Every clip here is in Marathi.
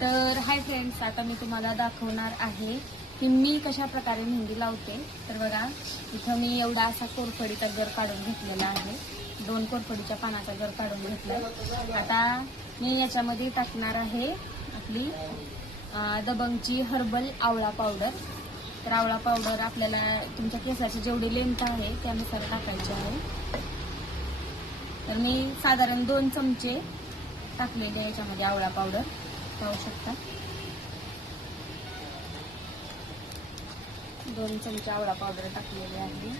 तर हाय फ्रेंड्स, आता मी तुम्हाला दाखवणार आहे की मी कशा प्रकारे मेहंदी लावते. तर बघा, इथं मी एवढा असा कोरफडीचा गर काढून घेतलेला आहे. 2 कोरफडीच्या पानाचा गर काढून घेतलाय. आता मी याच्यामध्ये टाकणार आहे आपली दबंगची हर्बल आवळा पावडर. तर आवळा पावडर आपल्याला तुमच्या केसाची जेवढी लेंथ आहे त्यानुसार टाकायची आहे. तर मी साधारण 2 चमचे टाकलेले याच्यामध्ये आवळा पावडर पाहू शकता. 2 चमचे आवळा पावडर टाकलेले आहे.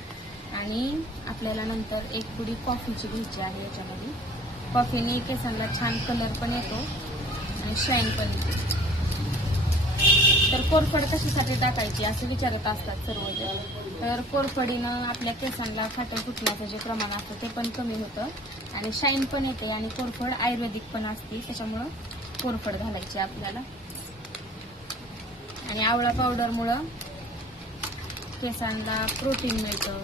आणि आपल्याला नंतर 1 पुडी कॉफीची घ्यायची आहे. याच्यामध्ये कॉफीने केसांना छान कलर पण येतो आणि शाईन पण येते. तर कोरफड कशासाठी टाकायची असं विचारत असतात सर्वजण. तर कोरफडीनं आपल्या केसांना फाटे फुटण्याचं जे प्रमाण असतं ते पण कमी होतं आणि शाईन पण येते. आणि कोरफड आयुर्वेदिक पण असते, त्याच्यामुळं कोरफड घालायची आपल्याला. आणि आवळा पावडरमुळं केसांना प्रोटीन मिळतं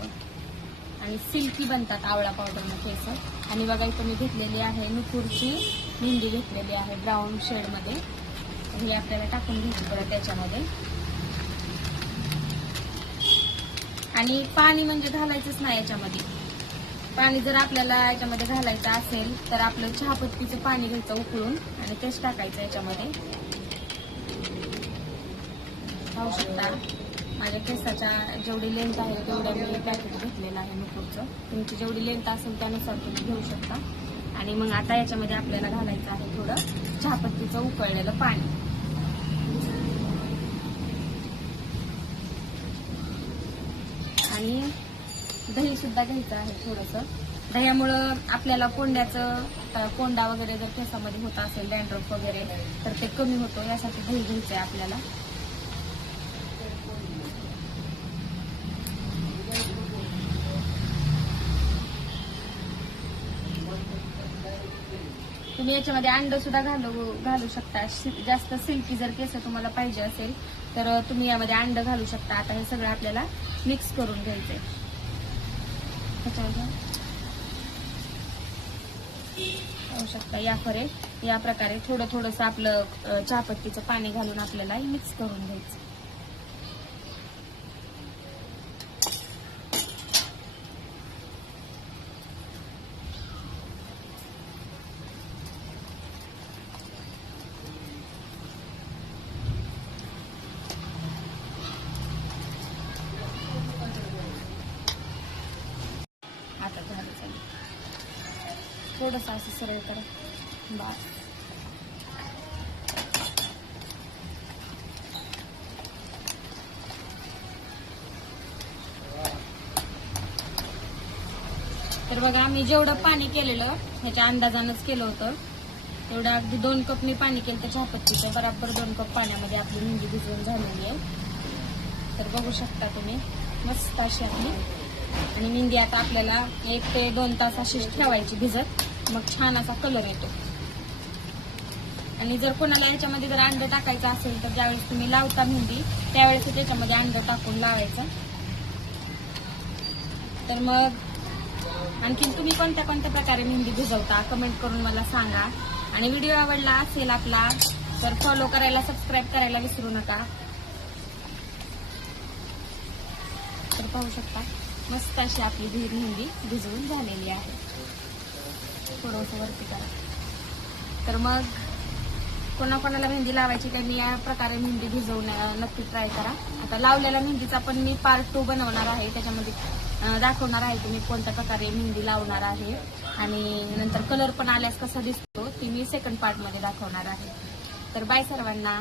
आणि सिल्की बनतात आवळा पावडरनं केस. आणि बघा, इथं मी घेतलेली आहे नुपूरची मेहंदी घेतलेली आहे ब्राऊन शेडमध्ये. ही आपल्याला टाकून घ्यायची परत त्याच्यामध्ये. आणि पाणी म्हणजे घालायचंच नाही याच्यामध्ये. पाणी जर आपल्याला याच्यामध्ये घालायचं असेल तर आपलं चहापत्तीचं पाणी घ्यायचं उकळून आणि तेच टाकायचं याच्यामध्ये. पाहू शकता माझ्या केसाच्या जेवढी लेंथ आहे तेवढं मी पॅकेट घेतलेलं आहे नुपूरचं. तुमची जेवढी लेंथ असेल त्यानुसार तुम्ही घेऊ शकता. आणि मग आता याच्यामध्ये आपल्याला घालायचं आहे थोडं चहापत्तीचं उकळलेलं पाणी. आणि दही सुद्धा घ्यायचं आहे थोडंसं. दह्यामुळं आपल्याला कोंडा वगैरे जर केसामध्ये होत असेल, डॅन्ड्रफ वगैरे, तर ते कमी होतो. यासाठी दही घ्यायचं आहे आपल्याला. तुम्ही याच्यामध्ये अंड सुद्धा घालू शकता. जास्त सिल्की जर केस तुम्हाला पाहिजे असेल तर तुम्ही यामध्ये अंड घालू शकता. आता हे सगळं आपल्याला मिक्स करून घ्यायचंय. पाहू शकता या प्रकारे थोडं थोडंसं आपलं चहापत्तीचं पाणी घालून आपल्याला मिक्स करून घ्यायचं. आता झालं चालेल. थोडंसं असं सरळ करा. बस. तर बघा, मी जेवढं पाणी केलेलं ह्याच्या अंदाजानंच केलं होतं. तेवढं अगदी 2 कप मी पाणी केलं तर चहापत्तीचं. बराबर 2 कप पाण्यामध्ये आपली मेहंदी भिजवून झालेली आहे. तर बघू शकता तुम्ही, मस्त अशी आपली. आणि मेहंदी आता आपल्याला 1 ते 2 तास अशीच ठेवायची भिजत. मग छान असा कलर येतो. आणि जर कोणाला याच्यामध्ये जर अंड टाकायचं असेल तर ज्यावेळेस तुम्ही लावता मेहंदी त्यावेळेस त्याच्यामध्ये अंड टाकून लावायचं. तर मग आणखीन तुम्ही कोणत्या प्रकारे मेहंदी भिजवता कमेंट करून मला सांगा. आणि व्हिडिओ आवडला असेल आपला तर फॉलो करायला, सबस्क्राईब करायला विसरू नका. तर पाहू शकता मस्त अशी आपली मेहंदी भिजवून झालेली आहे. थोडंसं वरती करा. तर मग कोणाकोणाला मेहंदी लावायची त्यांनी या प्रकारे मेहंदी भिजवून नक्की ट्राय करा. आता लावलेल्या मेहंदीचा पण मी पार्ट 2 बनवणार आहे. त्याच्यामध्ये दाखवणार आहे की मी कोणत्या प्रकारे मेहंदी लावणार आहे. आणि नंतर कलर पण आल्यास कसा दिसतो ती मी सेकंड पार्ट मध्ये दाखवणार आहे. तर बाय सर्वांना.